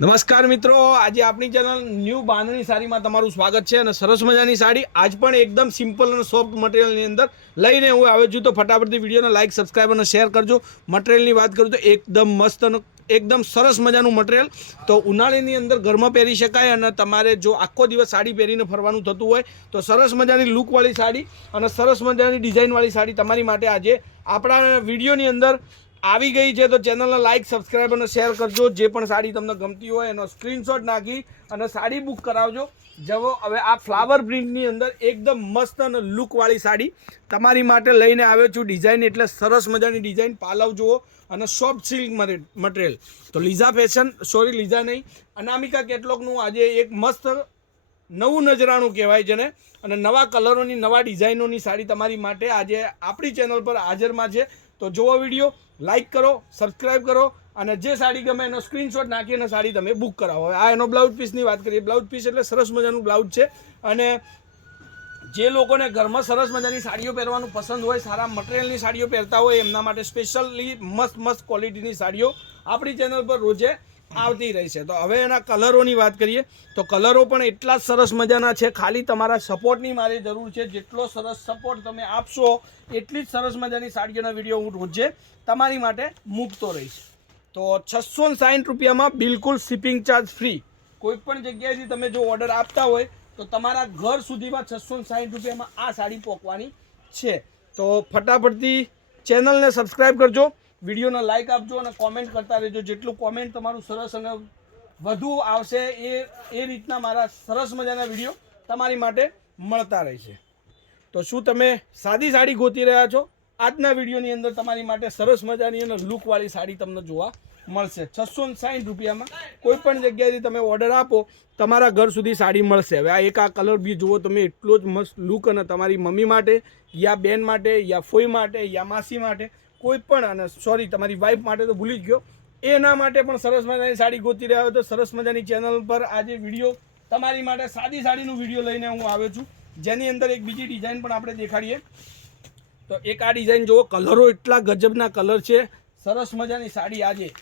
નમસ્કાર મિત્રો, આજે આપણી ચેનલ ન્યૂ બાંધણી સાડીમાં તમારું સ્વાગત છે અને સરસ મજાની સાડી આજ પણ એકદમ સિમ્પલ અને સોફ્ટ મટીરિયલની અંદર લઈને હું આવ્યો છું. તો ફટાફટથી વિડીયોને લાઇક, સબસ્ક્રાઈબ અને શેર કરજો. મટીરિયલની વાત કરું તો એકદમ મસ્ત અને એકદમ સરસ મજાનું મટીરિયલ. તો ઉનાળાની અંદર ઘરમાં પહેરી શકાય અને તમારે જો આખો દિવસ સાડી પહેરીને ફરવાનું થતું હોય તો સરસ મજાની લુકવાળી સાડી અને સરસ મજાની ડિઝાઇનવાળી સાડી તમારી માટે આજે આપણા વિડીયોની અંદર આવી ગઈ છે. તો ચેનલને લાઇક, સબસ્ક્રાઈબ અને શેર કરજો. જે પણ સાડી તમને ગમતી હોય એનો સ્ક્રીનશોટ નાખી અને સાડી બુક કરાવજો. જવો હવે આ ફ્લાવર પ્રિન્ટની અંદર એકદમ મસ્ત અને લુકવાળી સાડી તમારી માટે લઈને આવ્યો છું. ડિઝાઇન એટલે સરસ મજાની ડિઝાઇન, પાલવ જુઓ અને સોફ્ટ સિલ્ક મટીરિયલ. તો લીઝા ફેશન, સોરી લીઝા નહીં, અનામિકા કેટલોગનું આજે એક મસ્ત નવું નજરાણું કહેવાય છે ને, અને નવા કલરોની, નવા ડિઝાઇનોની સાડી તમારી માટે આજે આપણી ચેનલ પર હાજરમાં છે. તો જુઓ વિડીયો, લાઇક કરો, સબસ્ક્રાઈબ કરો અને જે સાડી ગમે એનો સ્ક્રીનશોટ નાખીને સાડી તમે બુક કરાવો. હવે આ એનો બ્લાઉઝ પીસની વાત કરીએ. બ્લાઉઝ પીસ એટલે સરસ મજાનું બ્લાઉઝ છે અને જે લોકોને ઘરમાં સરસ મજાની સાડીઓ પહેરવાનું પસંદ હોય, સારા મટીરિયલની સાડીઓ પહેરતા હોય, એમના માટે સ્પેશિયલી મસ્ત ક્વોલિટીની સાડીઓ આપણી ચેનલ પર રોજે આવતી રહી છે. તો હવે એના કલરોની વાત કરીએ તો કલરો પણ એટલા જ સરસ મજાના છે. ખાલી તમારા સપોર્ટની મારી જરૂર છે. જેટલો સરસ સપોર્ટ તમે આપશો એટલી જ સરસ મજાની સાડીઓના વિડીયો હું રોજે તમારી માટે મૂકતો રહીશ. તો 660 રૂપિયામાં બિલકુલ શિપિંગ ચાર્જ ફ્રી. કોઈ પણ જગ્યાએથી તમે જો ઓર્ડર આપતા હોય તો તમારા ઘર સુધીમાં 660 રૂપિયામાં આ સાડી પહોંચવાની છે. તો ફટાફટથી ચેનલને સબસ્ક્રાઈબ કરજો, વિડીયોને લાઇક આપજો અને કોમેન્ટ કરતા રહેજો. જેટલું કોમેન્ટ તમારું સરસ અને વધુ આવશે એ રીતના મારા સરસ મજાના વિડીયો તમારી માટે મળતા રહેશે. તો શું તમે સાદી સાડી ગોતી રહ્યા છો? આજના વિડીયોની અંદર તમારી માટે સરસ મજાની અને લુકવાળી સાડી તમને જોવા મળશે. 660 રૂપિયામાં કોઈ પણ જગ્યાએથી તમે ઓર્ડર આપો તમારા ઘર સુધી સાડી મળશે. હવે આ એક આ કલર બી જુઓ તમે, એટલો જ મસ્ત લુક, અને તમારી મમ્મી માટે યા બેન માટે યા ફોઈ માટે યા માસી માટે કોઈ પણ, અને સોરી તમારી વાઈફ માટે તો ભૂલી જ ગયો, એના માટે પણ સરસ મજાની સાડી ગોતી રહ્યા હોય તો સરસ મજાની ચેનલ પર આજે વિડીયો તમારી માટે સાદી સાડીનું વિડીયો લઈને હું આવ્યો છું. જેની અંદર એક બીજી ડિઝાઇન પણ આપણે દેખાડીએ. તો એક આ ડિઝાઇન જુઓ, કલરો એટલા ગજબના કલર છે, સરસ મજાની સાડી આજે.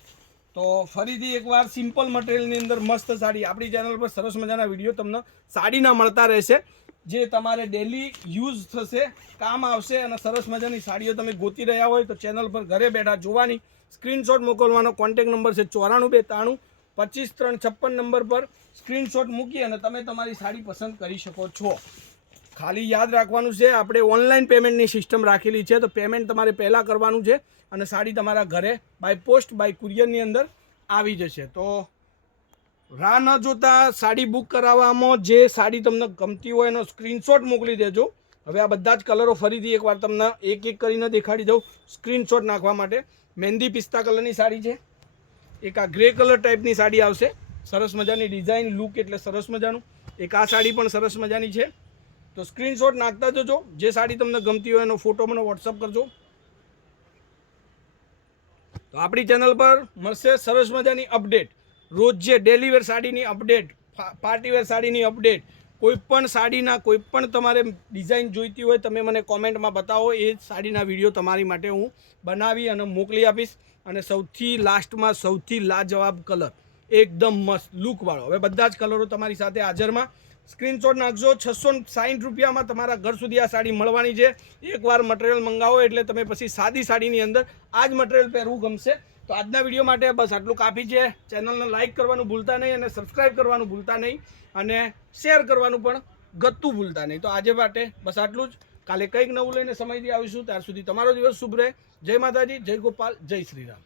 તો ફરીથી એકવાર સિમ્પલ મટીરિયલની અંદર મસ્ત સાડી આપણી ચેનલ પર સરસ મજાના વિડીયો તમને સાડીના મળતા રહેશે, જે તમારે ડેલી યુઝ થશે, કામ આવશે. અને સરસ મજાની સાડીઓ તમે ગોતી રહ્યા હોય તો ચેનલ પર ઘરે બેઠા જોવાની, સ્ક્રીનશોટ મોકલવાનો. કોન્ટેક્ટ નંબર છે 94 92 25 3 56 નંબર પર સ્ક્રીનશોટ મૂકી અને તમે તમારી સાડી પસંદ કરી શકો છો. ખાલી યાદ રાખવાનું છે, આપણે ઓનલાઈન પેમેન્ટની સિસ્ટમ રાખેલી છે. તો પેમેન્ટ તમારે પહેલાં કરવાનું છે અને સાડી તમારા ઘરે બાય પોસ્ટ, બાય કુરિયરની અંદર આવી જશે. તો રાહ ન જોતા સાડી બુક કરાવવામાં જે સાડી તમને ગમતી હોય એનો સ્ક્રીનશોટ મોકલી દેજો. હવે આ બધા જ કલરો ફરીથી એકવાર તમને એક એક કરીને દેખાડી દઉં સ્ક્રીનશોટ નાખવા માટે. મહેંદી પિસ્તા કલરની સાડી છે, એક આ ગ્રે કલર ટાઈપની સાડી આવશે, સરસ મજાની ડિઝાઇન, લુક એટલે સરસ મજાનું. એક આ સાડી પણ સરસ મજાની છે. તો સ્ક્રીનશોટ નાખતા જજો. જે સાડી તમને ગમતી હોય એનો ફોટો મને વોટ્સઅપ કરજો. તો આપણી ચેનલ પર મળશે સરસ મજાની અપડેટ, રોજ જે ડેલીવેર સાડીની અપડેટ, પાર્ટીવેર સાડીની અપડેટ, કોઈ પણ સાડીના કોઈ પણ તમારે ડિઝાઇન જોઈતી હોય તમે મને કોમેન્ટમાં બતાવો, એ સાડીના વિડીયો તમારી માટે હું બનાવી અને મોકલી આપીશ. અને સૌથી લાસ્ટમાં સૌથી લાજવાબ કલર, એકદમ મસ્ત લુકવાળો. હવે બધા જ કલરો તમારી સાથે હાજરમાં. સ્ક્રીનશોટ નાખજો. 660 રૂપિયામાં તમારા ઘર સુધી આ સાડી મળવાની છે. એકવાર મટીરિયલ મંગાવો એટલે તમે પછી સાદી સાડીની અંદર આ જ મટીરિયલ પહેરવું ગમશે. તો આજના વિડીયો માટે બસ આટલું કાફી છે. ચેનલને લાઇક કરવાનું ભૂલતા નહીં અને સબસ્ક્રાઈબ કરવાનું ભૂલતા નહીં અને શેર કરવાનું પણ ગત્તું ભૂલતા નહીં. તો આજે માટે બસ આટલું જ. કાલે કંઈક નવું લઈને સમયથી આવીશું. ત્યાર સુધી તમારો દિવસ શુભ રહે. જય માતાજી, જય ગોપાલ, જય શ્રી રામ.